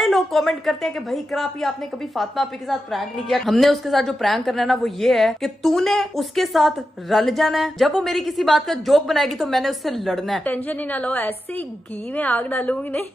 बड़े लोग कमेंट करते हैं कि भाई इकरा आपी आपने कभी फातिमा आपी के साथ प्रैंक नहीं किया। हमने उसके साथ जो प्रैंक करना है ना वो ये है कि तूने उसके साथ रल जाना है। जब वो मेरी किसी बात का जोक बनाएगी तो मैंने उससे लड़ना है। टेंशन ही ना लो, ऐसे ही घी में आग डालूंगी नहीं।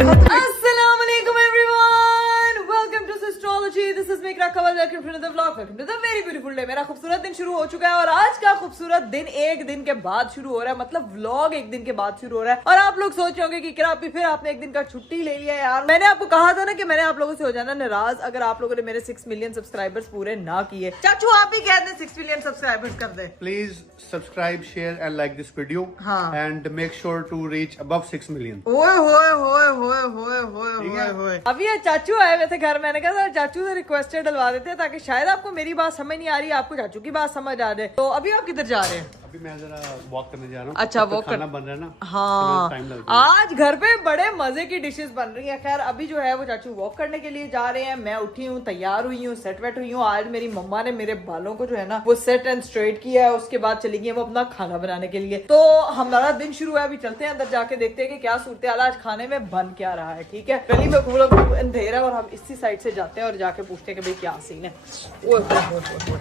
अस्सलाम वालेकुम everyone, welcome to astrology. This is Iqra Kawal, welcome to another vlog, welcome to the very beautiful day. मेरा खूबसूरत दिन शुरू हो चुका है और आज का खूबसूरत दिन एक दिन के बाद शुरू हो रहा है, मतलब व्लॉग एक दिन के बाद शुरू हो रहा है। और आप लोग सोच रहे होंगे कि इकरा आपी फिर आपने एक दिन का छुट्टी ले लिया यार। मैंने आपको कहा था ना कि मैंने आप लोगों से हो जाना नाराज अगर आप लोगों ने मेरे 6 मिलियन सब्सक्राइबर्स पूरे ना किए। चाचू आप ही कह दें 6 मिलियन सब्सक्राइबर्स कर दे। Please subscribe, share and like this video. हाँ. And make sure to reach above 6 million. ओए होए होए होए होए होए होए होए। अभी ये चाचू आए हुए थे घर, मैंने कहा सर चाचू से रिक्वेस्ट डलवा देते हैं ताकि शायद आपको मेरी बात समझ नहीं आ रही, आपको चाचू की बात समझ आ जाए। तो अभी आप किधर जा रहे हैं? अभी मैं जरा वॉक करने जा रहा हूँ। अच्छा, तो वॉक खाना बन रहा है ना। हाँ, टाइम लगता है। आज घर पे बड़े मजे की डिशेस बन रही है। खैर अभी जो है वो चाचू वॉक करने के लिए जा रहे हैं। मैं उठी हूँ, तैयार हुई हूँ, सेट वेट हुई हूँ। आज मेरी मम्मा ने मेरे बालों को जो है ना वो सेट एंड स्ट्रेट किया है। उसके बाद चली गई वो अपना खाना बनाने के लिए। तो हमारा दिन शुरू है, अभी चलते हैं अंदर, जाके देखते हैं कि क्या सूरत हाल आज खाने में बन क्या रहा है। ठीक है, गली में पूरा अंधेरा है और हम इसी साइड से जाते हैं और जाके पूछते हैं कि भाई क्या सीन है। ओए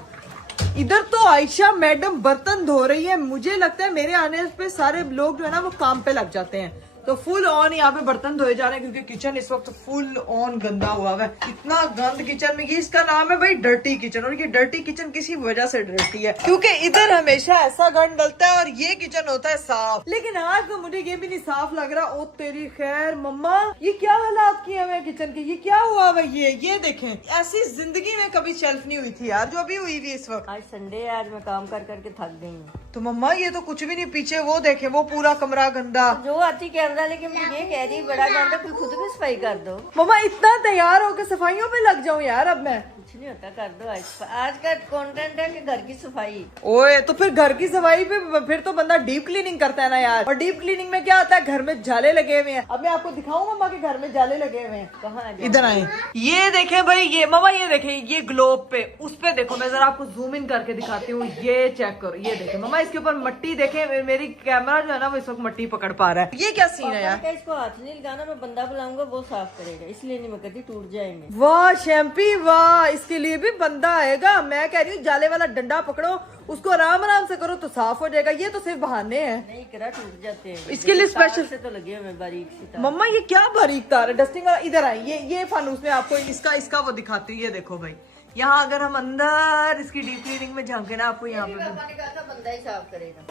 इधर तो आयशा मैडम बर्तन धो रही है। मुझे लगता है मेरे आने पे सारे लोग जो है ना वो काम पे लग जाते हैं। तो फुल ऑन यहाँ पे बर्तन धोए जा रहे हैं क्योंकि किचन इस वक्त फुल ऑन गंदा हुआ है। इतना गंद किचन में, ये इसका नाम है भाई डर्टी किचन। और ये डर्टी किचन किसी वजह से डर्टी है क्योंकि इधर हमेशा ऐसा गंद डलता है और ये किचन होता है साफ। लेकिन आज तो मुझे ये भी नहीं साफ लग रहा। ओ तेरी खैर मम्मा, ये क्या हालात किए हुए किचन के, ये क्या हुआ है? ये देखें, ऐसी जिंदगी में कभी शेल्फ नहीं हुई थी यार जो अभी हुई हुई इस वक्त। आज संडे है, आज मैं काम कर करके थक गई हूँ। तो मम्मा ये तो कुछ भी नहीं, पीछे वो देखे वो पूरा कमरा गंदा। जो आती कैमरा लेके मैं ये कह रही बड़ा गंदा, फिर खुद भी सफाई कर दो। मम्मा इतना तैयार होकर सफाइयों पे लग जाऊं यार अब मैं? कुछ नहीं होता, कर दो। आज का कंटेंट है कि घर की सफाई। ओए तो फिर घर की सफाई पे फिर तो बंदा डीप क्लीनिंग करता है ना यार। और डीप क्लीनिंग में क्या आता है, घर में जाले लगे हुए हैं। अब मैं आपको दिखाऊं मम्मा के घर में जाले लगे हुए हैं। कहाँ? इधर आए, ये देखें भाई, ये मम्मा ये देखें, ये ग्लोब पे उस पे देखो, मैं जरा आपको जूम इन करके दिखाती हूँ। ये चेक करो, ये देखें मम्मा, इसके ऊपर मट्टी देखें। मेरी कैमरा जो है ना वो इस वक्त मट्टी पकड़ पा रहा है। ये क्या सीन है यार? इसको हाथ नहीं लगाना, मैं बंदा बुलाऊंगा वो साफ करेगा, इसलिए नहीं मैं कहती टूट जाएंगे। वाह शैम्पी वाह, इसके लिए भी बंदा आएगा। मैं कह रही हूँ जाले वाला डंडा पकड़ो, उसको आराम आराम से करो तो साफ हो जाएगा। ये तो सिर्फ बहाने हैं, नहीं करा टूट जाते हैं। इसके लिए स्पेशल से तो लगे हुए बारीक सी तार। मम्मा ये क्या बारीक तार है डस्टिंग वाला? इधर आए, ये फानूस में आपको इसका वो दिखाती हूँ। ये देखो भाई, यहाँ अगर हम अंदर इसकी डीप क्लीनिंग में झांके ना, आपको यहाँ पे बंदा ही साफ करेगा।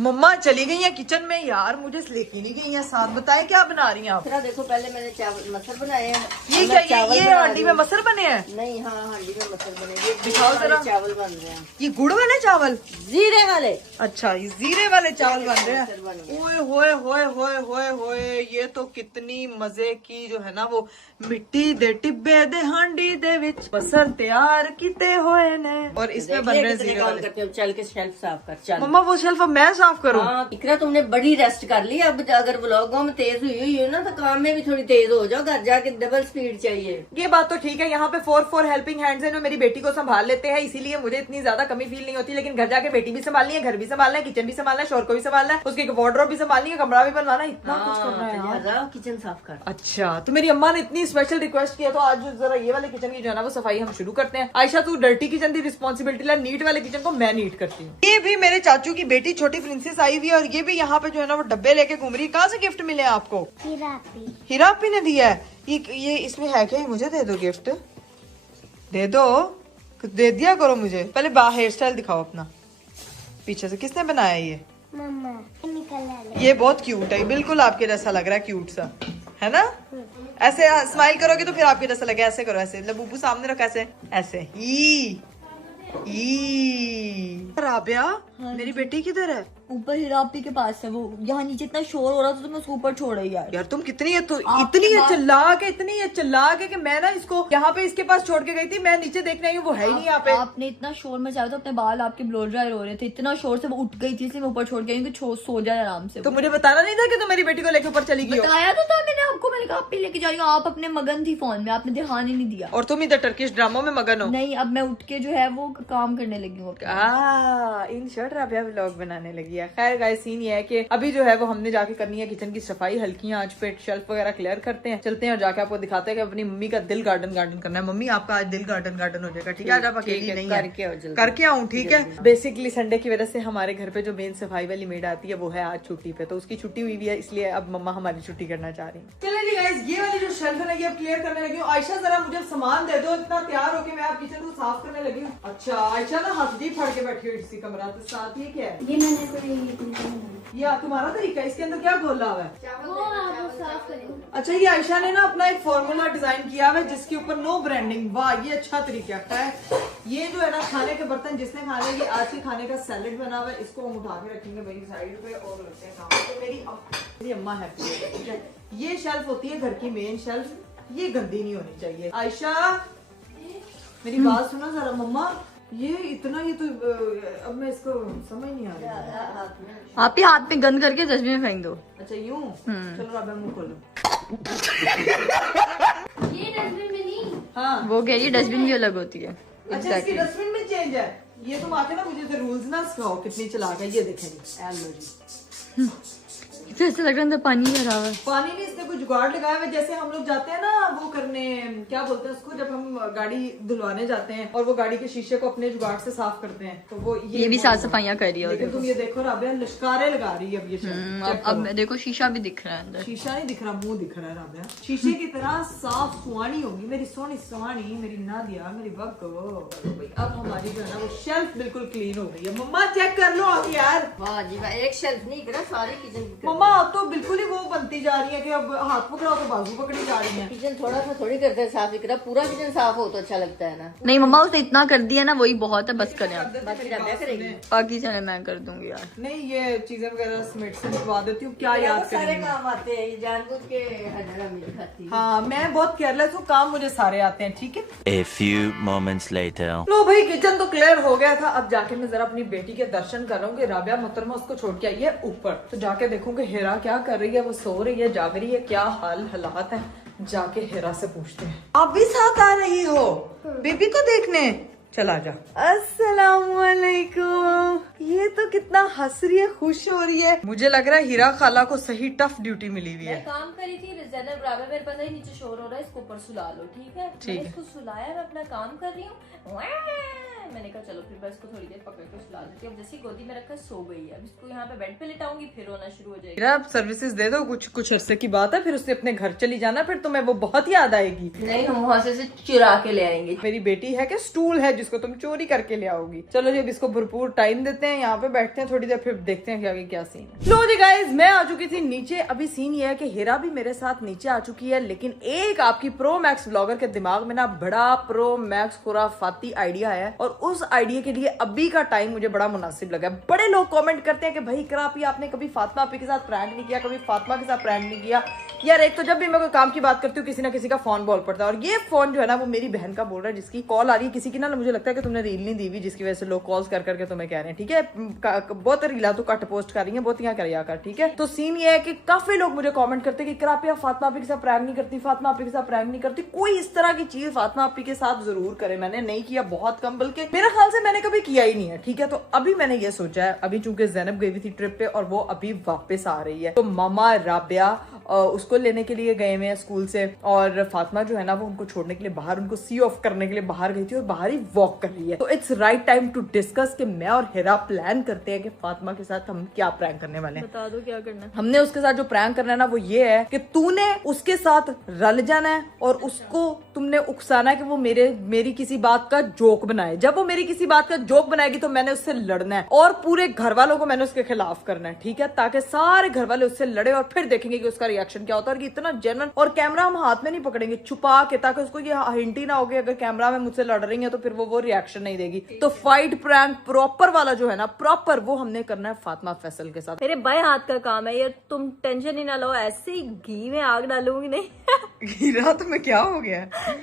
मम्मा चली गई है किचन में यार, मुझे लेके नहीं गई है साथ। बताए क्या बना रही हैं आप? देखो पहले मैंने चावल मसर बनाए हैं। ये क्या, ये हांडी में मसर बने हैं? नहीं, हाँ हांडी में मसर बने। ये दिखाओ जरा। चावल बन रहे हैं। ये गुड़ वाले चावल, जीरे वाले। अच्छा ये जीरे वाले चावल बन रहे हैं। ओए होए होए होए होए होए, ये तो कितनी मजे की जो है ना वो मिट्टी दे टिब्बे दे हांडी दे विच बसर तैयार किते होए ने। और इसमें बन रहे हैं जीरे वाले। करते हो, चल के शेल्फ साफ कर। चल मम्मा वो शेल्फ अब मैं साफ करूं? हाँ, इकरा तुमने बड़ी रेस्ट कर ली। अब अगर व्लॉगों में तेज हुई है ना तो काम में भी थोड़ी तेज हो जाओ। घर जाके डबल स्पीड चाहिए। ये बात तो ठीक है, यहाँ पे 4 हेल्पिंग हैंड्स हैं जो मेरी बेटी को संभाल लेते हैं, इसीलिए मुझे इतनी ज्यादा कमी फील नहीं होती। लेकिन घर जाके बेटी भी संभालनी है, घर भी संभालना है, किचन भी संभालना है, शोर को भी संभालना है, उसकी वार्डरोब भी संभालनी है, कमरा भी बनवाना है, इतना कुछ करना है यार। किचन साफ कर। अच्छा तो मेरी अम्मा ने इतनी स्पेशल रिक्वेस्ट किया तो आज जरा ये वाले किचन की जो है ना वो सफाई हम शुरू करते हैं। आयशा तू डर्टी किचन की रिस्पॉन्सिबिलिटी ला, नीट वाले किचन को मैं नीट करती हूँ। ये भी मेरे चाचू की बेटी छोटी प्रिंसेस आई हुई है और ये भी यहाँ पे जो है ना वो डब्बे लेके घूम रही है। कहाँ से गिफ्ट मिले आपको? हीरा आपी ने दिया है। ये इसमें है क्या? मुझे दे दो गिफ्ट, दे दो, दे दिया करो मुझे। पहले हेयर स्टाइल दिखाओ अपना, पीछे से किसने बनाया ये? मम्मा। ये बहुत क्यूट है, बिल्कुल आपके जैसा लग रहा है, क्यूट सा है ना। ऐसे स्माइल करोगे तो फिर आपके जैसा लगे। ऐसे करो, ऐसे लबूबू सामने रखो, ऐसे ऐसे ई राबिया, मेरी बेटी किधर है? ऊपर हिरापी के पास है वो। यहाँ नीचे इतना शोर हो रहा था तो मैं उसको ऊपर छोड़ रही यार। यार तुम कितनी है तो इतनी है चिल्ला के कि मैं ना इसको यहाँ पे इसके पास छोड़ के गई थी। मैं नीचे देखने आई हूँ, वो है ही नहीं यहाँ पे। आपने इतना शोर मचाया था, अपने बाल आपके ब्लो ड्रायर हो रहे थे, इतना शोर से वो उठ गई थी, इसलिए मैं ऊपर छोड़ के आई हूँ। सो जाए आराम से। तो मुझे बताना नहीं था कि तुम मेरी बेटी को लेके ऊपर चली गई? बताया तो था मैंने आपको, मैंने कहा आप लेके जा रही हूँ। आप अपने मगन थी फोन में, आपने ध्यान ही नहीं दिया। और तुम इधर टर्किश ड्रामों में मगन हो। नहीं, अब मैं उठ के जो है वो काम करने लगी हूँ। इन शर्ट राबिया व्लॉग बनाने लगी है। खैर गाइस सीन ये है कि अभी जो है वो हमने जाके करनी है किचन की सफाई, हल्की आंच पे शेल्फ वगैरह क्लियर करते हैं, चलते हैं और जाके आपको दिखाते हैं कि अपनी मम्मी का दिल गार्डन करना है। मम्मी आपका आज दिल गार्डन हो जाएगा, ठीक है? आज आप अकेली नहीं है, करके आऊँ, ठीक है? बेसिकली संडे की वजह से हमारे घर पे जो मेन सफाई वाली मेड आती है वो है आज छुट्टी पे, तो उसकी छुट्टी हुई भी है, इसलिए अब मम्मा हमारी छुट्टी करना चाह रही है। चलिए गाइस ये वाली जो शेल्फ है ये अब क्लियर करने लगी हूँ। आयशा जरा मुझे सामान दे दो, इतना तैयार होके मैं आप किचन को साफ करने लगी हूँ। अच्छा आयशा ना हथडी फाड़ के बैठी हुई इसी कमरा के साथ, ये क्या है? ये मैंने कोई ये तुम्हारा तरीका है, इसके अंदर क्या गोला हुआ है? वो आप साफ करें। अच्छा ये आयशा ने ना अपना एक फॉर्मूला डिजाइन किया हुआ है जिसके ऊपर नो ब्रांडिंग। वाह ये अच्छा तरीका है। ये जो है ना खाने के बर्तन जिसने खाने की आज के खाने का सैलेड बना हुआ है, इसको हम उठा के रखेंगे भाई साइड पे और रखते हैं काम। तो मेरी अम्मा हैप्पी है, ठीक है? ये शेल्फ होती है घर की मेन शेल्फ, ये गंदी नहीं होनी चाहिए। आयशा मेरी बात सुनो जरा। मम्मा ये इतना ये तो अब मैं इसको समझ नहीं आ रहा। आप ही हाथ में गंद करके डस्टबिन में फेंक दो। अच्छा यूं चलो अब मुंह खोलो। ये डस्टबिन में नहीं। हाँ वो कह रही है डस्टबिन भी अलग होती है। अच्छा इसकी डस्टबिन में चेंज है। ये तुम आके ना मुझे रूल्स ना सिखाओ कितनी चला के। ये देखेंगे एलो जी फिर ऐसा लग रहा है पानी भरा हुआ है। पानी नहीं, इसने कोई जुगाड़ लगाया हुआ है। जैसे हम लोग जाते हैं ना वो करने, क्या बोलते हैं उसको, जब हम गाड़ी धुलवाने जाते हैं और वो गाड़ी के शीशे को अपने जुगाड़ से साफ करते हैं, तो वो ये भी साफ सफाइयाँ कर रही है। लेकिन तुम ये देखो राबिया लश्कारे लगा रही है अब ये अब देखो शीशा भी दिख रहा है अंदर। शीशा नहीं दिख रहा, मुंह दिख रहा है राबिया। शीशे की तरह साफ सुहानी होगी मेरी सोनी सुहानी, मेरी नादिया, मेरी बग्गो। अब हमारी जो है ना वो शेल्फ बिल्कुल क्लीन हो गई है। मम्मा चेक कर लो आके यार। वाह जी वाह, एक शेल्फ नहीं करा, सारी किचन की मम्मा अब तो बिल्कुल ही वो बनती जा रही है कि अब हाथ पकड़ाओ तो बाजू पकड़ी जा रही है। किचन थोड़ा सा थोड़ी करते हैं साफ, इकरा पूरा किचन साफ हो तो अच्छा लगता है ना। नहीं मम्मा उसने इतना कर दिया ना, वही बहुत है, बस करें आप। बाकी राबिया करेगी। बाकी चले मैं कर दूंगी यार। नहीं ये चीजें वगैरह समेट से निकलवा देती हूँ, क्या याद सारे करेंगे। काम आते हैं, ये जानबूझ के हजरा में दिखाती है। हाँ मैं बहुत केयरलेस हूँ, काम मुझे सारे आते हैं, ठीक है? A few moments later. लो भाई किचन तो क्लियर हो गया था। अब जाके मैं जरा अपनी बेटी के दर्शन कर रहा हूँ कि राबिया मोहतरमा उसको छोड़ के आई है ऊपर, तो जाके देखूंगी हिरा क्या कर रही है, वो सो रही है, जाग रही है, क्या हालात है। जाके हिरा से पूछते हैं। आप भी साथ आ रही हो बेबी को देखने? चला जा। अस्सलामुअलैकुम। ये तो कितना हंस रही है, खुश हो रही है। मुझे लग रहा है हीरा खाला को सही टफ ड्यूटी मिली हुई है। मैं काम करी थी ज़ैनब बराबर, मेरे पास नीचे शोर हो रहा है, इसको ऊपर सुला लो, ठीक है? ठीक है। इसको सुलाया, मैं अपना काम कर रही हूँ। मैंने कहा चलो फिर मैं इसको थोड़ी देर पकड़ के सुला देती हूँ। अब जैसी गोदी में रखकर सो गई है, अब इसको यहाँ पे बेड पे लेटाऊंगी, फिर रोना शुरू हो जाएगी। हीरा आप सर्विसेज दे दो, कुछ अरसे की बात है, फिर उससे अपने घर चली जाना, फिर तुम्हें वो बहुत याद आएगी। नहीं हम वहाँ से चुरा के ले आएंगे। मेरी बेटी है कि स्टूल है जिसको तुम चोरी करके ले आओगी। चलो जी अब इसको भरपूर टाइम देते हैं, यहाँ पे बैठते हैं थोड़ी देर, फिर देखते हैं कि आगे क्या सीन है। लो जी गाइस मैं आ चुकी थी नीचे। अभी सीन ये है कि हीरा भी मेरे साथ नीचे आ चुकी है, लेकिन एक आपकी प्रो मैक्स ब्लॉगर के दिमाग में ना बड़ा प्रो मैक्स खुराफाती आइडिया है, और उस आइडिया के लिए अभी का टाइम मुझे बड़ा मुनासिब लगा। बड़े लोग कमेंट करते हैं कि भाई इकरा आपी आपने कभी फातिमा आपी के साथ प्रैंक नहीं किया, कभी फातिमा के साथ प्रैंक नहीं किया। यार एक तो जब भी मैं कोई काम की बात करती हूँ किसी ना किसी का फोन बोल पड़ता है, और ये फोन जो है ना वो मेरी बहन का बोल रहा है, जिसकी कॉल आ रही है किसी की ना, मुझे लगता है कि तुमने रील नहीं दी हुई, जिसकी वजह से लोग कॉल्स कर करके तुम्हें कह रहे हैं, ठीक है? बहुत रीला तो कट पोस्ट कर रही है, बहुत यहाँ कर कर, ठीक है? तो सीन ये है कि काफी लोग मुझे कमेंट करते हैं कि इकरा आपी आप फातिमा आपी के साथ प्रैंक नहीं करती, फातिमा आपी के साथ प्रैंक नहीं करती। कोई इस तरह की चीज फातिमा आपी के साथ जरूर करे, मैंने नहीं किया बहुत कम, बल्कि मेरे ख्याल से मैंने कभी किया ही नहीं है, ठीक है? तो अभी मैंने ये सोचा है, अभी चूंकि ज़ैनब गई हुई थी ट्रिप पे और वो अभी वापस आ रही है, तो मामा राबिया उसको लेने के लिए गए हुए हैं स्कूल से, और फातिमा जो है ना वो उनको छोड़ने के लिए बाहर, उनको सी ऑफ करने के लिए बाहर गई थी और बाहर ही वॉक कर रही है। तो it's right time to discuss कि मैं और हिरा प्लान करते हैं कि फातिमा के साथ हम क्या प्रैंक करने वाले हैं। बता दो क्या करना है। हमने उसके साथ जो प्रैंक करना है ना वो ये है कि तूने उसके साथ रल जाना है और उसको तुमने उकसाना है कि वो मेरी किसी बात का जोक बनाए। जब वो मेरी किसी बात का जोक बनाएगी तो मैंने उससे लड़ना है, और पूरे घर वालों को मैंने उसके खिलाफ करना है, ठीक है? ताकि सारे घर वाले उससे लड़े और फिर देखेंगे कि उसका रिएक्शन क्या होता है। और इतना जेन्युइन, और कैमरा हम हाथ में नहीं पकड़ेंगे, छुपा के, ताकि उसको ये हिंट ही ना हो कि अगर कैमरा में मुझसे लड़ रही है तो फिर वो रिएक्शन नहीं देगी। तो फाइट प्रैंक प्रॉपर वाला जो है ना, प्रॉपर वो हमने करना है फातिमा फैसल के साथ। मेरे बाएं हाथ का काम है ये, तुम टेंशन ही ना लो, ऐसे ही घी में आग डालूंगी नहीं। हीरा तुम्हें क्या हो गया?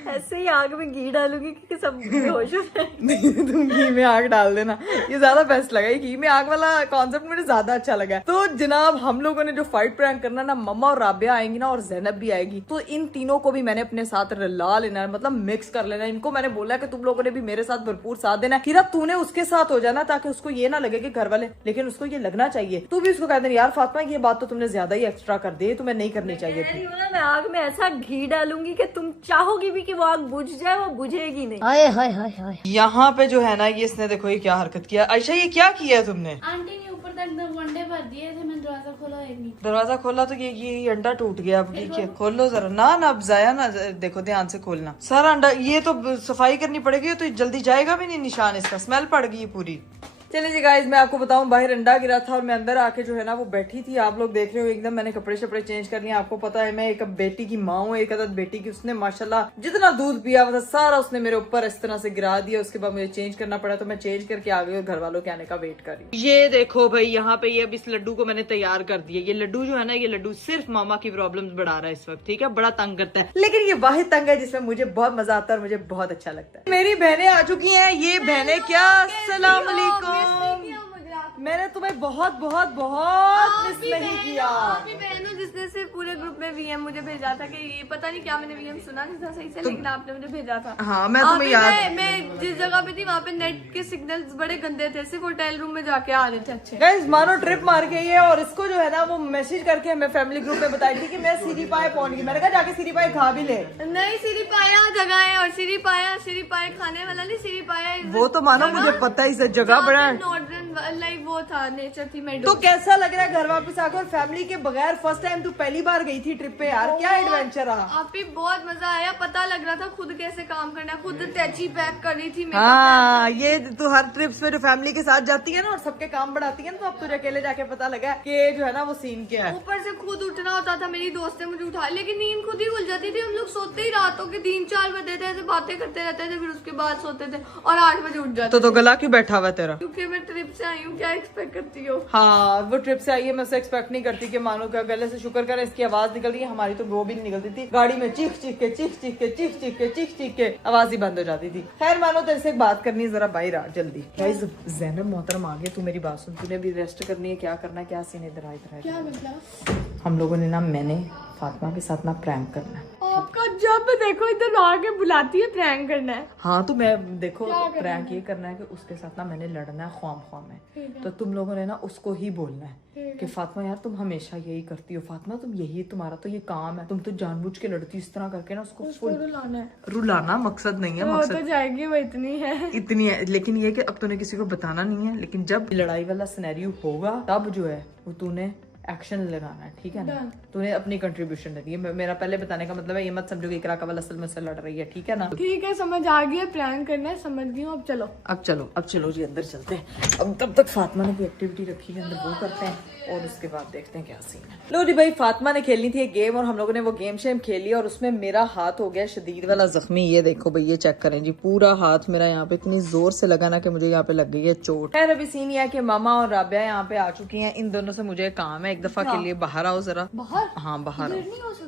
ऐसे ही आग में घी डालूंगी कि सब बेहोश हो जाए। नहीं, तुम घी में आग डाल देना, ये ज्यादा बेस्ट लगा। ये घी में आग वाला कॉन्सेप्ट मुझे ज्यादा अच्छा लगा। तो जनाब हम लोगों ने जो फाइट प्रैंक करना ना, मम्मा और राबिया आएंगी ना और ज़ैनब भी आएगी, तो इन तीनों को भी मैंने अपने साथ रला लेना है, मतलब मिक्स कर लेना है। इनको मैंने बोला कि तुम लोगों ने भी मेरे साथ भरपूर साथ देना है। हीरा तूने उसके साथ हो जाना ताकि उसको ये ना लगे कि घर वाले, लेकिन उसको ये लगना चाहिए। तू भी उसको कह देना यार फातिमा ये बात तो तुमने ज्यादा ही एक्स्ट्रा कर दी, तुम्हें नहीं करनी चाहिए थी। मैं आग में ऐसा घी डालूंगी कि तुम चाहोगी भी कि वो आग बुझ जाए, वो बुझेगी नहीं। हाय हाय हाय हाय। यहाँ पे जो है ना ये इसने देखो ये क्या हरकत किया। आयशा ये क्या किया है तुमने? आंटी ने ऊपर तक वनडे भर दिए थे, मैंने दरवाजा खोला एक नहीं। दरवाजा खोला तो ये अंडा टूट गया। अब ये खोल लो जरा ना, अब जाया ना, देखो ध्यान से खोलना सारा अंडा। ये तो सफाई करनी पड़ेगी, तो जल्दी जाएगा भी नहीं निशान, इसका स्मेल पड़ गई पूरी। चलिए जी गाइज मैं आपको बताऊं, बाहर अंडा गिरा था और मैं अंदर आके जो है ना वो बैठी थी। आप लोग देख रहे हो एकदम मैंने कपड़े शपड़े चेंज कर लिए। आपको पता है मैं एक बेटी की माँ हूँ, एक अदद बेटी की। उसने माशाल्लाह जितना दूध पिया हुआ था सारा उसने मेरे ऊपर इस तरह से गिरा दिया। उसके बाद मुझे चेंज करना पड़ा, तो मैं चेंज करके आ गई और घर वालों के आने का वेट कर रही हूँ। ये देखो भाई यहाँ पे ये अब इस लड्डू को मैंने तैयार कर दिया। ये लड्डू जो है ना, ये लड्डू सिर्फ मामा की प्रॉब्लम बढ़ा रहा है इस वक्त, ठीक है। बड़ा तंग करता है, लेकिन ये वाहिद तंग है जिसमें मुझे बहुत मजा आता है और मुझे बहुत अच्छा लगता है। मेरी बहनें आ चुकी है। ये बहनें क्या, अस्सलाम वालेकुम। मैंने तुम्हें बहुत बहुत बहुत मिस नहीं किया। आपकी बहन हो जिसने सिर्फ पूरे ग्रुप में वीएम मुझे भेजा था कि ये पता नहीं क्या, मैंने वीएम सुना नहीं था सही से, लेकिन आपने मुझे भेजा था। हाँ मैं तुम्हें याद, मैं जिस जगह पे थी वहाँ पे नेट के सिग्नल्स बड़े गंदे थे, सिर्फ होटल रूम में जाके आ रहे थे अच्छे। गाइस मानो ट्रिप मार के ये, और इसको जो है ना वो मैसेज करके हमें फैमिली ग्रुप में बताई थी कि मैं सीरी पाए पहुंच गई। मैंने कहा जाके सीरी पाए खा भी ले। नहीं सीरी पाया जगह है, और सीरी पाया खाने वाला नहीं, सीरी पाया वो तो मानो मुझे पता ही, जगह बड़ा है। नॉर्दर्न लाइक वो था, नेचर थी। तो कैसा लग रहा है घर वापस आकर और फैमिली के बगैर? फर्स्ट टाइम तू पहली बार गई थी ट्रिप पे यार, क्या एडवेंचर रहा? आप भी बहुत मजा आया, पता लग रहा था खुद कैसे काम करना है, खुद तैची पैक कर रही थी। हाँ ये तू हर ट्रिप्स पे जो फैमिली के साथ जाती है ना और सबके काम बढ़ाती है ना, तो अब तुझे अकेले जाके पता लगा कि जो है ना वो सीन क्या है। ऊपर से खुद उठना होता था, मेरी दोस्त ने मुझे उठा, लेकिन नींद खुद ही खुल जाती थी। हम लोग सोते ही रातों के 3-4 बजे थे, ऐसे बातें करते रहते थे, फिर उसके बाद सोते थे और 8 बजे उठ जाते। तो गला क्यों बैठा हुआ तेरा? क्योंकि मैं ट्रिप से आई हूँ, क्या एक्सपेक्ट करती हो। हाँ वो ट्रिप से आई है, मैं उसे एक्सपेक्ट नहीं करती कि मानो का गले से शुक्र करें इसकी आवाज निकल रही है। हमारी तो वो भी नहीं निकलती थी, गाड़ी में चीख चीख के आवाज ही बंद हो जाती थी। खैर मानो तेरे से एक बात करनी है, जरा बाहर आ जल्दी। गाइस ज़ैनब मोहतरम आ गए, तू मेरी बात सुन। तूने भी रेस्ट करनी है, क्या करना है, क्या सीन इधर आ क्या मतलब? हम लोगों ने ना, मैंने फातिमा के साथ ना प्रैंक करना है। आपका जब देखो इधर आके बुलाती है प्रैंक करना है। हाँ तो मैं देखो प्रैंक ये करना है कि उसके साथ ना मैंने लड़ना है ख्वाम में। तो तुम लोगों ने ना उसको ही बोलना है कि फातिमा यार तुम हमेशा यही करती हो, फातिमा तुम यही तुम्हारा तो ये काम है, तुम तो जानबूझ के लड़ती इस तरह करके ना उसको फुल रुलाना मकसद नहीं है। मकसद तो जाएगी वो इतनी है, लेकिन ये कि अब तूने किसी को बताना नहीं है। लेकिन जब लड़ाई वाला सिनेरियो होगा तब जो है वो तूने एक्शन लगाना है, ठीक है ना। तूने अपनी कंट्रीब्यूशन देनी है। मेरा पहले बताने का मतलब है ये मत समझो कि इकरा कवल असल में से लड़ रही है, ठीक है ना। ठीक है समझ आ गया, प्रैंक करना है, समझ गई हूँ। अब चलो जी अंदर चलते हैं। अब तब तक फातिमा ने कोई एक्टिविटी रखी है अंदर, वो करते हैं और उसके बाद देखते हैं क्या सीन है। लो जी भाई फातिमा ने खेलनी थी एक गेम और हम लोगों ने वो गेम शेम खेली और उसमें मेरा हाथ हो गया शदीद वाला जख्मी। ये देखो भाई, ये चेक करें जी, पूरा हाथ मेरा यहाँ पे इतनी जोर से लगा ना कि मुझे यहाँ पे लग गई है चोट। खैर अभी सीन ये है कि मामा और राबिया यहाँ पे आ चुकी हैं। इन दोनों से मुझे काम है, एक दफा के लिए बाहर आओ जरा। बाहर? हाँ बाहर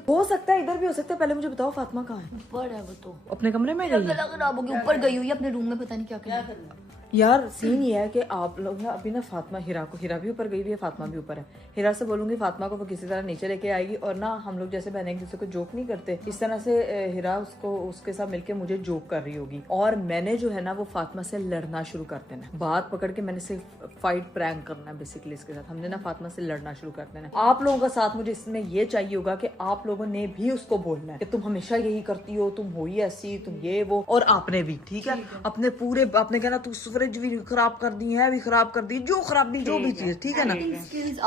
हो सकता है, इधर भी हो सकता है। पहले मुझे बताओ फातिमा कहाँ है? ऊपर है वो तो, अपने कमरे में गई है? खराब होगी, ऊपर गई हुई है अपने रूम में, पता नहीं क्या कर। यार सीन ये है कि आप लोग ना अभी ना फातिमा हीरा भी ऊपर गई हुई है, फातिमा भी ऊपर है। हीरा से बोलूंगी फातिमा को वो किसी तरह नीचे लेके आएगी और ना हम लोग जैसे बहनें एक दूसरे को जोक नहीं करते, इस तरह से हीरा उसको उसके साथ मिलके मुझे जोक कर रही होगी और मैंने जो है ना वो फातिमा से लड़ना शुरू कर देना, बात पकड़ के मैंने सिर्फ फाइट प्रैंक करना है बेसिकली इसके साथ। हमने ना फातिमा से लड़ना शुरू कर देना। आप लोगों का साथ मुझे इसमें ये चाहिए होगा कि आप लोगों ने भी उसको बोलना है कि तुम हमेशा यही करती हो, तुम हो ही ऐसी, तुम ये वो, और आपने भी, ठीक है। अपने पूरे आपने कहना तू फ्रिज भी खराब कर दी है, भी खराब कर दी, जो खराब दी जो भी चीज, ठीक है ना।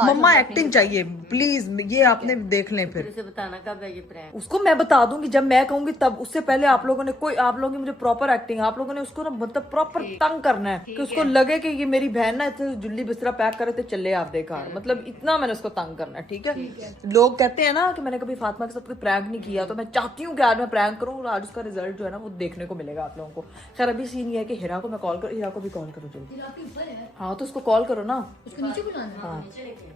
मम्मा एक्टिंग चाहिए प्लीज, ये आपने देख लें। फिर उसे बताना कब है ये प्रैंक? उसको मैं बता दूंगी जब मैं कहूंगी तब। उससे पहले आप लोगों ने आप लोगों की मुझे प्रॉपर एक्टिंग, आप लोगों ने उसको ना मतलब प्रॉपर तंग करना है कि उसको लगे कि ये मेरी बहन ना इतने जुल्ली बिस्तरा पैक करे थे चले आप देकार, मतलब इतना मैंने उसको तंग करना है, ठीक है। लोग कहते हैं ना कि मैंने कभी फातिमा के साथ कोई प्रैंक नहीं किया, तो मैं चाहती हूँ कि आज मैं प्रैंक करूँ और आज उसका रिजल्ट जो है ना वो देखने को मिलेगा आप लोगों को। खैर अभी सीन ये है कि हीरा को मैं कॉल कर, हीरा को भी कॉल करो जल्दी। जिराफी ऊपर है, हाँ तो उसको कॉल करो ना। उसको नीचे बुलाना है। हाँ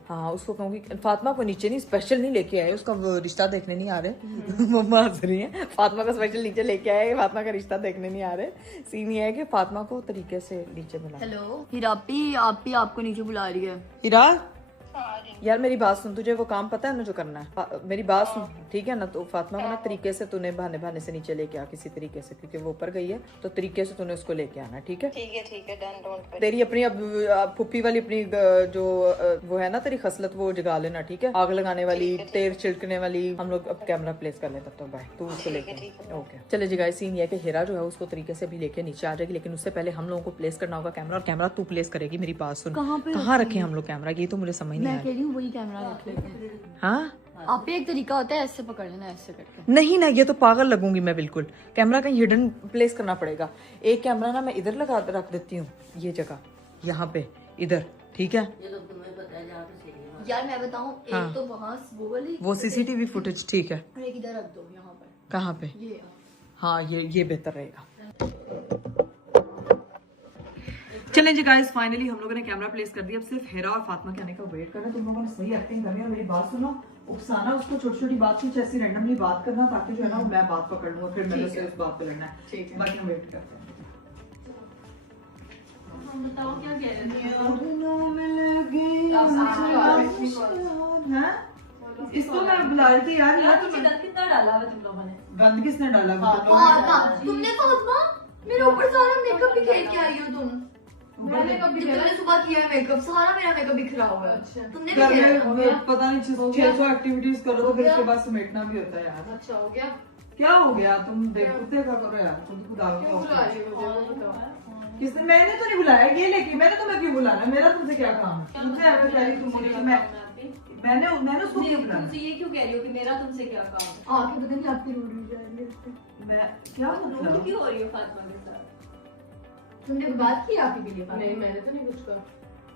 हाँ उसको कहूँगी फातिमा को नीचे नहीं, स्पेशल नहीं लेके आए, उसका वो रिश्ता देखने नहीं आ रहे। मम्मा हंस रही है, फातिमा का स्पेशल नीचे लेके आए, फातिमा का रिश्ता देखने नहीं आ रहे। सीन ये है कि फातिमा को तरीके से नीचे मिला। हेलो हिरापी, आप भी आपको नीचे बुला रही है। हीरा यार मेरी बात सुन, तुझे वो काम पता है ना जो करना है, मेरी बात सुन ठीक है ना। तो फातिमा को ना तरीके से तूने बहाने बहाने से नीचे लेके आ किसी तरीके से, क्योंकि वो ऊपर गई है तो तरीके से तूने उसको लेके आना। ठीक है डन, डोंट। तेरी अपनी अब फुप्पी वाली अपनी जो वो है ना तेरी खसलत, वो जगा लेना। ठीक है, आग लगाने वाली, तेल छिड़कने वाली। हम लोग अब कैमरा प्लेस कर लेते तो बाय, तू उसको लेके ओके। चले जी गाइस, सीन ये है कि हीरा जो है उसको तरीके से भी लेके नीचे आ जाएगी, लेकिन उससे पहले हम लोगों को प्लेस करना होगा कैमरा, और कैमरा तू प्लेस करेगी। मेरी बात सुन, कहाँ रखे हम लोग कैमरा, ये तो मुझे समझ नहीं मैं आया। कह रही हूँ वही कैमरा रख लेते हैं। हाँ आप पे एक तरीका होता है ऐसे पकड़ लेना, ऐसे करके। नहीं ना, ये तो पागल लगूंगी मैं बिल्कुल। कैमरा कहीं हिडन प्लेस करना पड़ेगा। एक कैमरा ना मैं इधर लगा रख देती हूँ, ये जगह यहाँ पे इधर। ठीक है, ये तो तुम्हें पता है जहाँ पे सही है। यार मैं बताऊँ, एक तो वहाँ वो वाली, वो सीसीटीवी फुटेज ठीक है। और एक इधर रख दो यहाँ पर। कहाँ पे? ये हाँ ये बेहतर रहेगा। चलें जी गाइस, फाइनली हम लोगों ने कैमरा प्लेस कर दिया। अब सिर्फ हेरा और फातिमा के आने का वेट कर रहे हैं। तुम लोगों ने सही एक्टिंग करनी है। मेरी बात सुनो, उकसाना उसको छोटी छोटी बात कुछ ऐसी रैंडमली बात करना, ताकि जो है ना वो मैं बात पकड़ लूँ, फिर मैंने उस बात पे लड़ना है। ठीक है, बाकी हम वेट करते हैं। बताओ क्या कह रहे थे? इसको मैं बुला रही थी यार। यार तुमने गंद कितना डाला हुआ तुम लोगों ने? गंद किसने डाला? तुमने फातिमा मेरे ऊपर सारा मेकअप बिखेर के आई हो तुम। मैंने सुबह किया मेकअप, सारा मेरा मेकअप बिखरा हुआ है। तुमने बिखेरा। पता नहीं 600 एक्टिविटीज करो तो फिर उसके बाद समेटना भी होता है यार। अच्छा हो गया। क्या हो गया? तुम देखते क्या करो यार, तुम खुद बुला रही हो किसने? मैंने तो नहीं बुलाया, ये लेके मैंने तुम्हें क्यों बुलाना? मेरा तुमसे क्या काम है? मुझे ऐसा कह रही तुम मुझे, मैंने उसको क्यों बुलाया? तुमसे ये क्यों कह रही हो कि मेरा तुमसे क्या काम है? आके पता नहीं आपकी रोड में जा रही है। मैं क्या रोड मतलब? क्यों हो रही हो फातिमा के साथ? तुमने बात की आपके लिए? नहीं, मैंने तो नहीं कुछ कहा।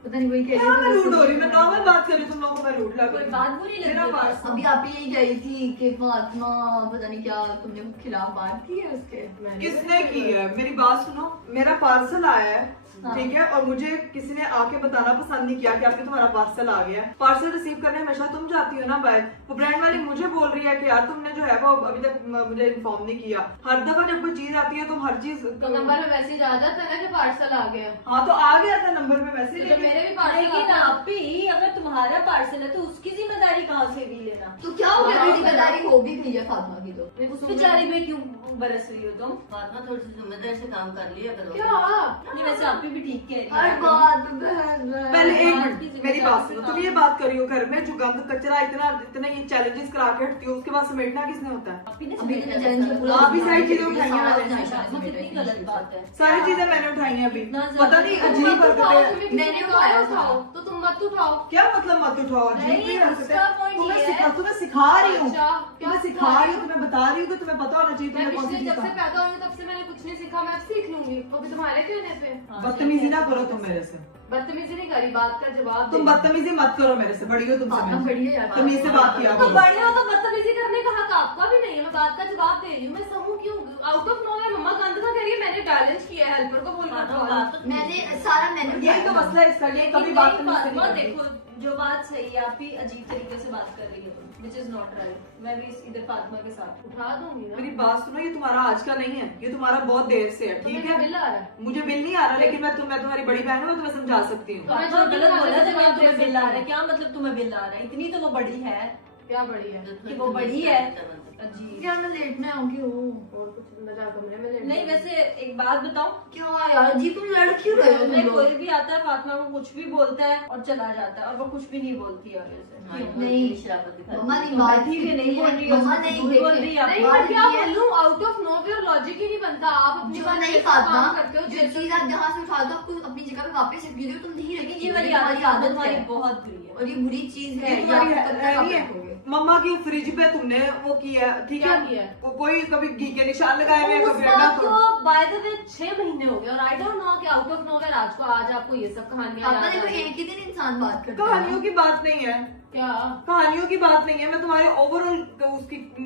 पता नहीं वही कह क्या मैं रूड हो रही? मैं नॉर्मल बात कर रही हूँ, तुम लोगों को मैं रूड लग कोई रही बात बुरी लग रही है? अभी आप यही गई थी कि फातिमा पता नहीं क्या तुमने खिलाफ बात की है उसके। किसने की है? मेरी बात सुनो, मेरा पार्सल आया है ठीक है, और मुझे किसी ने आके बताना पसंद नहीं किया कि आपके तुम्हारा पार्सल आ गया है। पार्सल रिसीव करने हमेशा तुम जाती हो ना बाहर। वो ब्रांड वाली मुझे बोल रही है कि यार तुमने जो है वो अभी तक मुझे इन्फॉर्म नहीं किया। हर दफा जब कोई चीज आती है तुम हर चीज तो नंबर पे मैसेज आ जाता है ना कि पार्सल आ गया। हाँ तो आ गया था नंबर पे मैसेज। तो मेरे भी पार्सल लेकिन आता है। आप भी अगर तुम्हारा पार्सल है तो उसकी जिम्मेदारी कहाँ से भी लेना? तो क्या हो गया? जिम्मेदारी हो भी गई है फातिमा की तो। उस बेचारी में क्यों बरस रही हो तुम? फातिमा थोड़ी सी जिम्मेदारी से काम कर लिया करो। क्या? नहीं वैसे आप भी ठीक कह रही हर है। बात पहले एक मिनट मेरी बात सुनो, तुम ये बात करी हो घर में जो गंद कचरा इतना ये चैलेंजेस करा के हटती हो, उसके बाद समेटना किसने होता है? आप ही ने अभी समेटा चैलेंज है। पूरा आप भी सारी चीजें उठाई हैं मैंने। फातिमा कितनी गलत बात है। सारी चीजें मैंने उठाई हैं अभी। इतना ज्यादा पता नहीं तुम अजीब मत उठाओ, हरकतें। तुम्हें मैंने किसी ने उठाया कहा उठाओ, तो तुम मत उठाओ। क्या मतलब मत उठाओ? अजीब नहीं, भी हरकतें। उसका point तुम्हें ये है। तुम्हें सिखा रही हूँ, अच्छा, क्या तुम्हें सिखा रही हूँ, तुम्हें बता रही हूँ कि तुम्हें पता होना चाहिए मैं तुम्हें कौन सी पिछले चीज जब से का। पैदा हुई हूँ तब से मैंने कुछ नहीं सीखा। मैं अब सीख लूंगी, अभी तुम्हारे कहने पे। बदतमीजी ना करो तुम मेरे से। बदतमीजी नहीं करी, बात का जवाब तुम दे। बदतमीजी मत करो मेरे से, बड़ी हो तुमसे फातिमा मैं। बड़ी है यार। तमीज से बात किया तो करो। बड़े हो तो बदतमीजी करने का हक आपका भी नहीं है। मैं बात का जवाब दे रही हूँ। मैं सहूँ क्यों? आउट ऑफ नोवेयर मम्मा गंद का कह रही है, मैंने बैलेंस किया है। हेल्पर को बोल मैंने सारा मैंने यही तो मसला है इसका, ये कभी बात नहीं फातिमा करती। देखो जो बात सही है, आप भी अजीब तरीके से बात कर रही हो, which is not right। मैं भी इधर फातिमा के साथ उठा दूंगी ना। मेरी बात सुनो, ये तुम्हारा आज का नहीं है, ये तुम्हारा बहुत देर से है। ठीक तुम्हें है, बिल आ रहा है। मुझे बिल नहीं आ रहा, लेकिन मैं तुम्हारी बड़ी बहन हूँ, मैं तुम्हें समझा सकती हूँ। मैं फातिमा छोटी गलत हूँ, बोला मैं जब जवाब तुम्हें दे बिल आ रहा है। सकती क्या मतलब तुम्हें बिल आ रहा है? इतनी तो वो बड़ी है क्या बड़ी है? कि वो बड़ी है। अजीब। यार मैं लेटने आऊंगी वो। और कुछ मैं जा कमरे में ले नहीं वैसे एक बात बताऊं, क्यों यार जी तुम लड़ क्यों रहे हो? में तुम कोई लोग भी आता है फातिमा को कुछ भी बोलता है और चला जाता है, और वो कुछ भी नहीं बोलती है आगे से। नहीं शराबत दिखा मम्मा नहीं बात ठीक है, नहीं बोल रही है, मम्मा उसको नहीं झूठ बोल रही है। नहीं बात मैं क्या ये है- बोलूं? आउट ऑफ नोवेयर लॉजिक ही नहीं बनता। आप अपनी जो बात नहीं कैसे फातिमा, काम करते हो? जो चीज आप जहाँ से उठा दो आपको अपनी जगह पे वापस रख दो, तुम नहीं रखी। ये वाली आदत तुम्हारी बहुत बुरी है। और ये बुरी चीज है। ये तुम्हारी ये आप कब तक आप नहीं है। रखोगे? मम्मा की फ्रिज पे तुमने वो किया, ठीक क्या है, किया? कोई कभी घी के निशान लगाए हुए, उस कभी बात अंडा को बाय द वे 6 महीने हो गए और आई डोंट नो कि आउट ऑफ नोवेयर आज आपको ये सब कहानियां पापा याद देखो आ रही हैं। एक ही दिन इंसान बात करता है। कहानियों की बात नहीं है, क्या कहानियों की बात नहीं है, मैं तुम्हारे ओवरऑल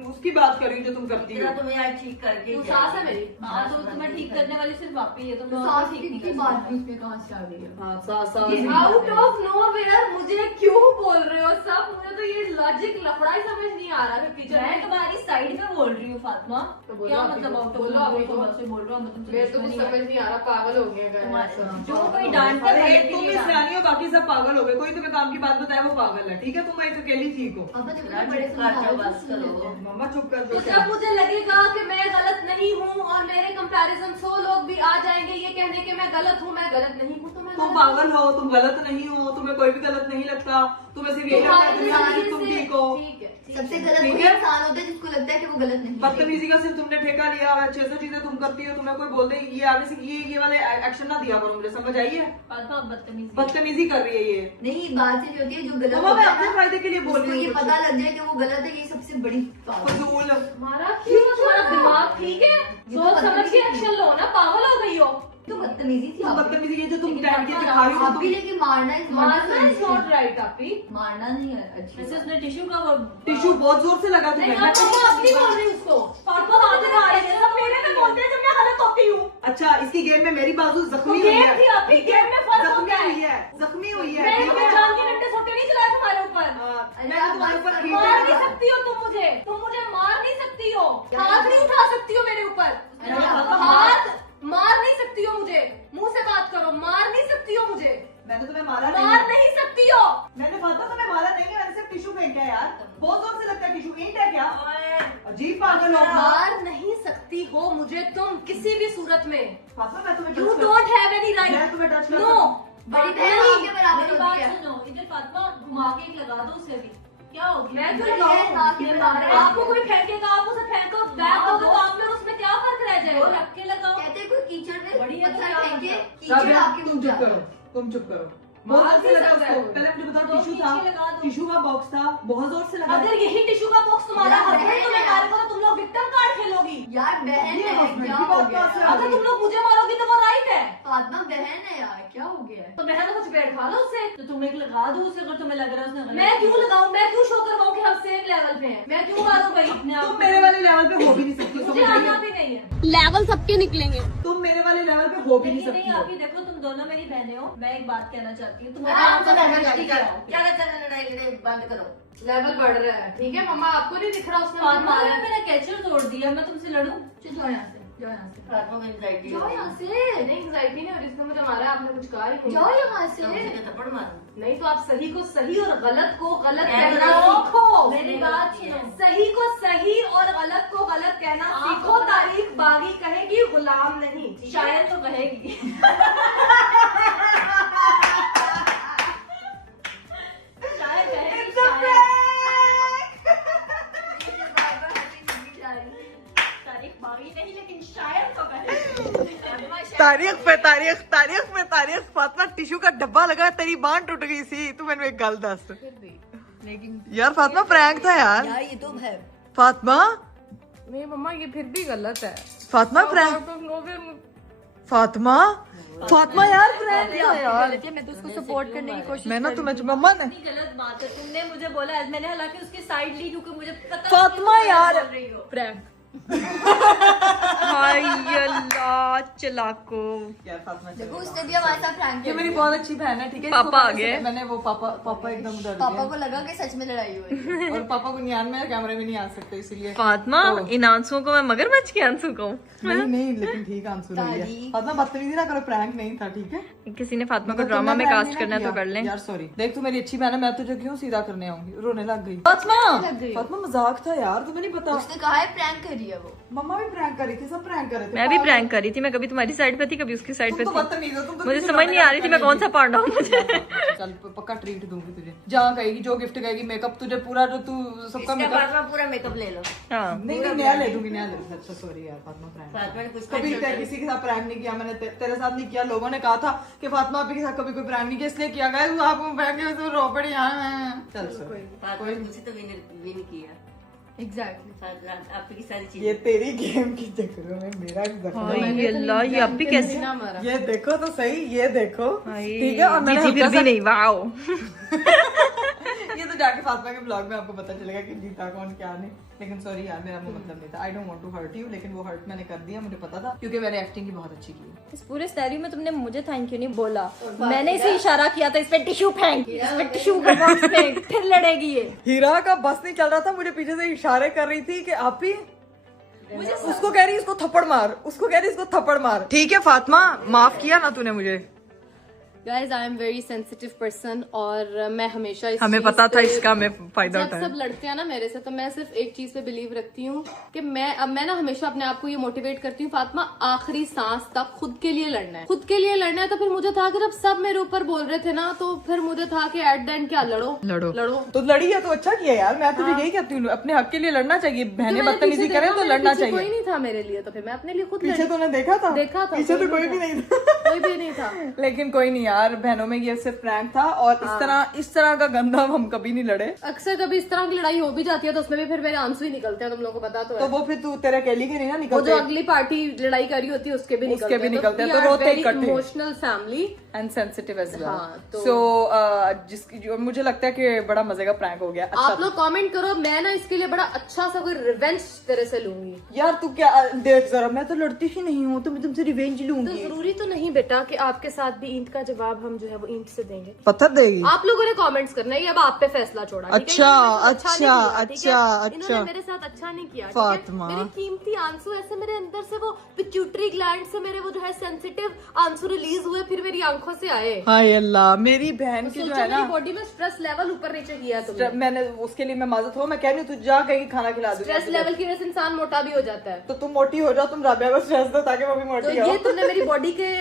उसकी बात कर रही हूँ जो तुम करती हो। तुम्हें आज ठीक करके तू सास है मेरी? हाँ तो तुम्हें ठीक करने वाली सिर्फ बापी है, तुम लोगों को सास ठीक नहीं की कर बात सकते। बीच में कहाँ से आ गई है? हाँ, सास आउट ऑफ नोवेयर मुझे क्यों बोल रहे हो सब? मुझे तो ये लॉजिक लफड़ा ही समझ नहीं आ रहा है किचन मैं तुम्हारी साइड में बोल रही हूँ फातिमा। तो बोलो क्या अभी मतलब तो, आउट बोलो अभी तो। से बोल रहा हूँ मैं तुमसे मेरे तो कुछ दुश्मनी है। समझ नहीं आ रहा, पागल हो गए जो कोई डांटता है भले के तुम लिए इस डांटता है। रानी हो, बाकी सब पागल हो गए। कोई तुम्हें काम की बात बताया वो पागल है, ठीक है? तुम एक अकेली ठीक हो। अब देखो ना, बड़े समझा रहे हो, बस सुन करो। लेते हैं। मम्मा चुप कर तो दो। जब मुझे लगेगा कि मैं गलत नहीं हूँ और मेरे कंपैरिजन 100 लोग भी आ जाएंगे ये कहने कि मैं गलत हूँ, मैं गलत नहीं हूँ, तो मैं तुम गलत पागल हो, तुम गलत नहीं हो, तुम्हें कोई भी गलत नहीं लगता, तुम्हें सिर्फ यही लगता है दुनिया में कि तुम ठीक हो। ठीक है, ठीक सबसे है। गलत ठीक वही है? इंसान होता है जिसको लगता है कि वो गलत नहीं है। बदतमीजी का सिर्फ तुमने ठेका लिया, 600 चीजें तुम करती हो, तुम्हें कोई बोल दे ये आगे से ये वाले एक्शन ना दिया करो, मुझे समझ आई है? फातिमा बदतमीजी। बदतमीजी कर रही है ये। नहीं, बात से होती है जो गलत मम्मा, होता मैं है अपने ना, फायदे के लिए बोल उसको रही ये हूँ। पता लग जाए कि वो गलत है, ये सबसे बड़ी बात है। फजूल। तुम्हारा क्यों तुम्हारा दिमाग ठीक है? तो सोच समझ के एक्शन लो ना, पागल हो गई हो। तो बदतमीजी थी तुम आपकी। बदतमीजी की जो तुम लेकिन टैन के पापा, दिखा रही हो, आपकी तुम लेकिन मारना इस मारना इज नॉट राइट आपी। मारना नहीं है अच्छी वैसे बात। उसने टिश्यू का वो टिश्यू बहुत जोर से लगा नहीं, तुम्हें। अब तो मैं अपनी बोल रही हूँ उसको। फातिमा बात कर रही है, सब मेरे में बोलते हैं जब मैं गलत होती हूँ। अच्छा, इसकी गेम में मेरी बाजू जख्मी तो हुई गेम थी है। आपकी, गेम में फर्क जख्मी होता है। हुई है, जख्मी हुई है। मैं ठीक अपने है? जान के डंडे सोटे नहीं चलाए तुम्हारे ऊपर। हाँ, अरे मैंने आप तुम्हारे ऊपर बात हीट मार नहीं लगा। सकती हो तुम मुझे मार नहीं सकती हो, हाथ नहीं उठा सकती हो मेरे ऊपर, अरे आप- हाथ मार नहीं सकती हो मुझे, मुंह से बात करो, मार नहीं सकती हो मुझे, मैंने तुम्हें मारा मार नहीं। नहीं सकती हो। मैंने फातिमा तुम्हें मारा नहीं है, मैंने सिर्फ टिश्यू फेंका है यार। बहुत जोर से लगता है टिश्यू। ईंट है क्या? अजीब पागल हो। मार नहीं सकती हो मुझे तुम किसी भी सूरत में। फातिमा, मैं तुम्हें यू touch कर- डोंट हैव एनी मैं राइट। तुम्हें टच कर नो, बड़ी बहन आपके बराबर मेरी होती बात है। सुनो, इधर फातिमा घुमा के एक लगा दो उसे भी। क्या हो गया? मैं तो बड़ी लगाऊं, बहन आपके ये बराबर मारे। है। आपको कोई फेंकेगा, आप उसे फेंको, बैग दोगे तो आप फिर उसमें क्या फर्क रह वो जाएगा? रख के लगाओ। कहते हैं कोई कीचड़ में बड़ी है तो पत्थर क्या फेंके, मतलब? कीचड़ राबिया, आपके तुम मुंह चुप जाता करो, है। तुम चुप करो। मार बहुत जोर भी से लगा सकता है उसको। वो। पहले मुझे बताओ, दो टिश्यू खींच था, के लगा दो। टिश्यू का बॉक्स था, बहुत जोर से लगा। अगर यही टिश्यू का बॉक्स तुम्हारा यार, हस्बैंड बहन तुम्हें है। मारेगा तो तुम लोग विक्टिम कार्ड खेलोगी। यार बहन ये है, husband क्या की हो बात गया कहाँ से है? आ अगर तुम लोग मुझे मारोगी तो वो राइट है, फातिमा बहन है यार, क्या हो गया है? तो बहन को कुछ पेड़ खा लो उससे। तो तुम एक लगा दो उसे, अगर तुम्हें लग रहा है उसने गलत मैं क्यों किया। लगाऊं, मैं क्यों शो करवाऊं कि हम सेम लेवल पे हैं? मैं क्यों मारूं भाई? अपने आप तुम मेरे वाले लेवल पे हो भी नहीं सकती, मुझे समझ आना रही भी नहीं है। लेवल सबके निकलेंगे। हो? तुम मेरे वाले लेवल पे हो भी नहीं नहीं सकती नहीं, हो। आप ही देखो, तुम दोनों मेरी बहनें हो। मैं एक बात कहना चाहती हूँ, तुम आप अपना लड़ाई समझती क्या हो? क्या कहते हैं, लड़ाई लड़ाई बंद करो। लेवल बढ़ रहा है, ठीक है मम्मा, आपको नहीं दिख रहा उसने मुझे फातिमा मारा ने है। मेरा कैचर तोड़ दिया, मैं तुमसे लड़ूं? जाओ यहाँ से, जाओ यहाँ से, फातिमा को एंजाइटी जाओ यहाँ से। नहीं एंग्जाइटी नहीं हो रही, इसने मुझे मारा है, आपने कुछ कहा ही नहीं। जाओ यहाँ से। थप्पड़ मारो। नहीं तो आप सही को सही और गलत को गलत कहना कहना सीखो। मेरी बात सुनो। सही को सही और गलत को गलत कहना आप सीखो। अपना- तारीख बागी कहेगी, गुलाम नहीं। शायद तो कहेगी। शायद कहेगी, शायद। तारीख बागी नहीं, लेकिन शायद तो कहेगी। तारीख फातिमा, टिश्यू का डब्बा लगा, तेरी बांह टूट गई सी। तू मैंने एक गल दस यार, फातिमा प्रैंक था यार। यार ये तो है। फातिमा, नहीं मम्मा ये फिर भी गलत है। फातिमा प्रैंक, फातिमा, फातिमा यार प्रैंक था यार। मैं तो उसको सपोर्ट करने की कोशिश मैं ना तुम्हें मम्मा ने इतनी गलत बात है, तुमने मुझे बोला, मैंने हालांकि उसकी साइड ली क्योंकि मुझे पता फातिमा नहीं तुम क्या यार। बोल रही हो। प्रैंक चलाको यार। फातिमा देखो उसने भी हमारे साथ प्रैंक ये किया। मेरी बहुत अच्छी बहन है, ठीक है? पापा इसको आ गए। मैंने वो पापा एकदम डर पापा गए को लगा कि सच में लड़ाई हुई। और पापा को नियान में कैमरे में नहीं आ सकते, इसीलिए फातिमा, तो- इन आंसुओं को मैं मगरमच्छ के आंसू कहूँ? नहीं, लेकिन ठीक आंसू नहीं है। तारीफ। फातिमा बदतमीजी ना करो, प्रैंक नहीं था, ठीक है? किसी ने फातिमा को मतलब ड्रामा तुमने में prank कास्ट नहीं करना है किया। तो कर लें। यार सॉरी, देख तू मेरी अच्छी बहन है, मैं तुझे क्यों सीधा करने आऊंगी? रोने लग गई फातिमा। फातिमा मजाक था यार, तुम्हें नहीं पता। उसने कहा है प्रैंक कर रही है वो। मम्मा भी प्रैंक कर रही थी, सब प्रैंक कर रहे थे। मैं भी प्रैंक कर रही थी, मैं कभी तुम्हारी साइड पे थी, कभी उसकी साइड पे तुम तो थी। बदतमीज हो, तुम तो मुझे किसी समझ लड़के नहीं आ रही थी मैं का कौन सा पार्ट हूँ मुझे। चल पक्का ट्रीट दूंगी तुझे, जहाँ कहेगी, जो गिफ्ट कहेगी, मेकअप तुझे पूरा, जो तू सबका इसका मेकअप। फातिमा पूरा मेकअप ले लो। हाँ, नहीं नया ले दूंगी, नया ले दूंगी। अच्छा सॉरी यार फातिमा, प्रैंक फातिमा ने कुछ कभी किसी के साथ प्रैंक नहीं किया मैंने, तेरे साथ नहीं किया। लोगों ने कहा था कि फातिमा आपके साथ कभी कोई प्रैंक नहीं किया, इसलिए किया गया। तू आपको प्रैंक किया तो रो पड़ी यहाँ। चल फातिमा ने मुझे तो विन किया। एग्जैक्टली। आपकी सारी ये चीजें तेरी गेम के चक्करों में मेरा हाय अल्लाह, ये अब भी कैसे? ये देखो तो सही, ये देखो, हाय, ठीक है? और मैंने जीजी फिर हल्का भी सा- नहीं, वाओ। ये तो जाके फातिमा के ब्लॉग में आपको पता चलेगा कि जीता कौन क्या नहीं। लेकिन सॉरी यार, मेरा वो मतलब नहीं था। I don't want to hurt you, लेकिन वो हर्ट मैंने कर दिया, मुझे पता था क्योंकि मैंने एक्टिंग की बहुत अच्छी की। इस पूरे सिनेरियो में तुमने मुझे थैंक यू नहीं बोला, मैंने इसे इशारा किया था इस पे टिश्यू फेंक, इस पे टिश्यू का बॉक्स फेंक, फिर लड़ेगी ये। हीरा का बस नहीं चल रहा था, मुझे पीछे से इशारे कर रही थी कि आप ही उसको कह रही इसको थप्पड़ मार, उसको कह रही इसको थप्पड़ मार। ठीक है फातिमा, माफ किया ना तूने मुझे। Guys I am very sensitive person और मैं हमेशा इस हमें चीज़ पता था पे- इसका हमें फायदा जब उठाया। सब लड़ते हैं ना मेरे से, तो मैं सिर्फ एक चीज पे बिलीव रखती हूँ कि मैं ना हमेशा अपने आप को ये मोटिवेट करती हूँ, फातिमा आखिरी सांस तक खुद के लिए लड़ना है, खुद के लिए लड़ना है। तो फिर मुझे था कि जब सब मेरे ऊपर बोल रहे थे ना, तो फिर मुझे था कि एट द एंड क्या लड़ो लड़ो तो लड़ी है तो अच्छा किया यार। मैं तुझे यही कहती हूँ, अपने हक के लिए लड़ना चाहिए। बहनें बदतमीजी करें तो लड़ना कोई चाहिए। नहीं था मेरे लिए, तो फिर मैं अपने लिए खुद पीछे लड़ी। तूने देखा था पीछे तो कोई भी नहीं था। कोई भी नहीं था। लेकिन कोई नहीं यार, बहनों में ये सिर्फ प्रैंक था और इस तरह का गंदा हम कभी नहीं लड़े। अक्सर कभी इस तरह की लड़ाई हो भी जाती है तो उसमें भी फिर मेरे आंसू ही निकलते हैं, तुम लोगों को पता तो तो है। वो फिर तू तेरे अकेली के नहीं ना वो निकलते, जो अगली पार्टी लड़ाई कर रही होती है उसके भी निकलते हैं, तो रोते इकट्ठे। Emotional family and sensitive as well. हाँ, तो- सो जिसकी जो मुझे लगता है कि बड़ा मजे का प्रैंक हो गया। अच्छा आप लोग कमेंट करो, मैं ना इसके लिए बड़ा अच्छा सा कोई रिवेंज तेरे से लूंगी। यार तू क्या देख जरा, मैं तो लड़ती ही नहीं हूँ, तो मैं तुमसे रिवेंज तो लूंगी। जरूरी तो नहीं बेटा कि आपके साथ भी ईंट का जवाब हम जो है वो ईंट से देंगे। पत्थर देगी। आप लोगों ने कमेंट्स करना है, ये अब आप पे फैसला छोड़ा। ठीक है? अच्छा, इन्होंने मेरे साथ अच्छा, नहीं किया, ठीक है? अच्छा। इन्होंने मेरे साथ अच्छा नहीं किया, ठीक है? फातिमा। मेरे कीमती आंसू ऐसे मेरे अंदर से वो पिट्यूटरी ग्लैंड से मेरे वो जो है सेंसिटिव आंसू रिलीज हुए, फिर मेरी आंखों से आए। हाय अल्लाह, मेरी बहन की जो सोचो है मेरी ना, बॉडी में स्ट्रेस लेवल ऊपर नीचे किया तुमने। मैंने उसके लिए मैं माजरत हूँ। मैं कह रही हूँ तू जा कहीं खाना खिला दूंगी। स्ट्रेस लेवल की वजह से इंसान मोटा भी हो जाता है। तो तुम मोटी हो जाओ, तुम राबिया को स्ट्रेस दो ताकि वो भी तो मोटी हो। ये तुमने मेरी बॉडी के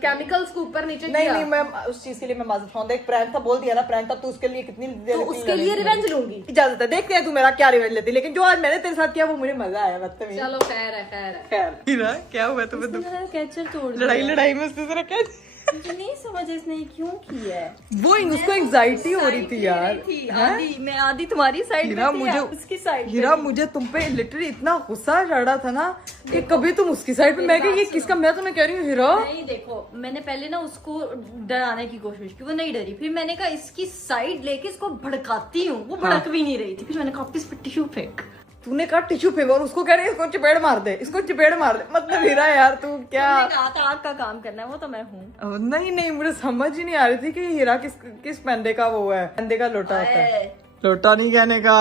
केमिकल्स को ऊपर नीचे नहीं किया। नहीं, मैं उस चीज के लिए मैं माजरत हूँ। देख प्रैंक था, बोल दिया ना प्रैंक था, तू उसके लिए कितनी देर तो इतनी उसके लड़ी लिए थी। रिवेंज लूंगी। इजाजत है, देखते हैं तू मेरा क्या रिवेंज लेती। लेकिन जो आज मैंने तेरे साथ किया वो मुझे मजा आया। बदतमीज। चलो खैर है, खैर है। खैर हीरा, क्या हुआ तुम्हें? मेरा कैचर तोड़ लड़ाई लड़ाई में उसने जरा क्या मुझे नहीं समझ इसने क्यों किया है। वो उसको एंजाइटी हो रही थी यार। आधी मैं आधी तुम्हारी साइड हीरा में थी, मुझे आप उसकी साइड हीरा मुझे तुम पे लिटरली इतना गुस्सा चढ़ा था ना कि कभी तुम उसकी साइड पे, मैं ये किसका, मैं तुम्हें कह रही हूँ हीरा। नहीं देखो, मैंने पहले ना उसको डराने की कोशिश की, वो नहीं डरी। फिर मैंने कहा इसकी साइड लेके इसको भड़काती हूँ, वो भड़क भी नहीं रही थी। फिर मैंने कहा इस पे टिश्यू फेंक। तूने कहा टिश्यू फेंक और उसको कह रही है इसको चपेड़ मार दे, इसको चपेड़ मार दे। मतलब हीरा यार तू क्या। मैंने कहा था आग का काम करना है, वो तो मैं हूँ। नहीं नहीं, मुझे समझ ही नहीं आ रही थी कि हीरा किस पेंदे का वो है। पेंदे का लोटा होता है, लोटा नहीं कहने का,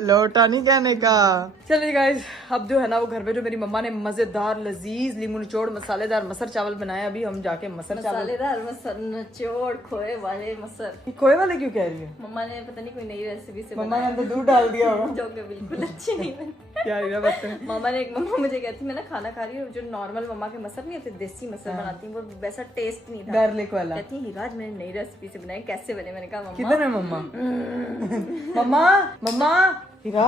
लोटा नहीं कहने का। चलिए गाइस, अब जो है ना वो घर पे जो मेरी मम्मा ने मजेदार लजीज लीमू निचोड़ मसालेदार मसर चावल बनाए। अभी हम जाके मसर चावल, मसालेदार मसर, निचोड़ खोए वाले मसर। खोए वाले क्यों कह रही है? मम्मा ने पता नहीं कोई नई रेसिपी से मम्मा ने अंदर दूध डाल दिया होगा। जो कि बिल्कुल अच्छी नहीं बनी। क्या हीरा बता। मम्मा मुझे कहती मैं ना खाना खा रही हूँ, जो नॉर्मल मम्मा के मसर नहीं होते, देसी मसर बनाती हूँ, वो वैसा टेस्ट नहीं था। गार्लिक वाला। कहती है हीराज मैंने नई रेसिपी से बनाए, कैसे बने? मैंने कहा मम्मा किधर है मम्मा? मम्मा मम्मा हीरा,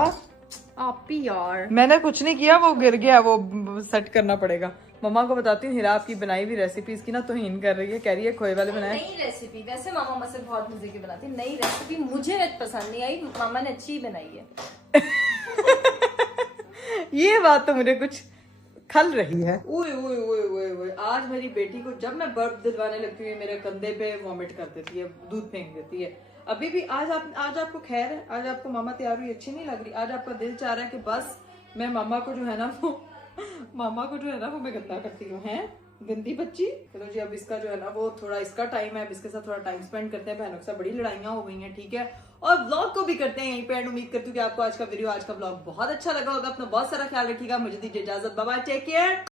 आप ही यार। मैंने कुछ नहीं किया, वो गिर गया, वो सेट करना पड़ेगा। मम्मा को बताती हूँ हीरा आपकी बनाई हुई रेसिपीज की ना तौहीन कर रही है, कह रही है खोए वाले बनाए। नई रेसिपी, वैसे मामा मसर बहुत मजे की बनाती है, नई रेसिपी मुझे पसंद नहीं आई, मामा ने अच्छी बनाई है। ये बात तो मुझे कुछ खल रही है। ओए ओए ओए ओए ओए, आज मेरी बेटी को जब मैं बर्फ दिलवाने लगती हूँ मेरे कंधे पे वॉमिट कर देती है, दूध फेंक देती है। अभी भी आज आपको खैर है, आज आपको मामा तैयार हुई अच्छी नहीं लग रही। आज आपका दिल चाह रहा है कि बस मैं मामा को जो है ना वो मैं गंदा करती हूँ। हैं गंदी बच्ची। चलो जी, अब इसका जो है ना वो थोड़ा इसका टाइम है, अब इसके साथ थोड़ा टाइम स्पेंड करते हैं। बहनों के साथ बड़ी लड़ाइयाँ हो गई हैं, ठीक है। और व्लॉग को भी करते हैं यहीं पे एंड। उम्मीद करती हूँ कि आपको आज का वीडियो, आज का व्लॉग बहुत अच्छा लगा होगा। अपना बहुत सारा ख्याल रखिएगा। मुझे दीजिए इजाजत, बाय बाय, टेक केयर।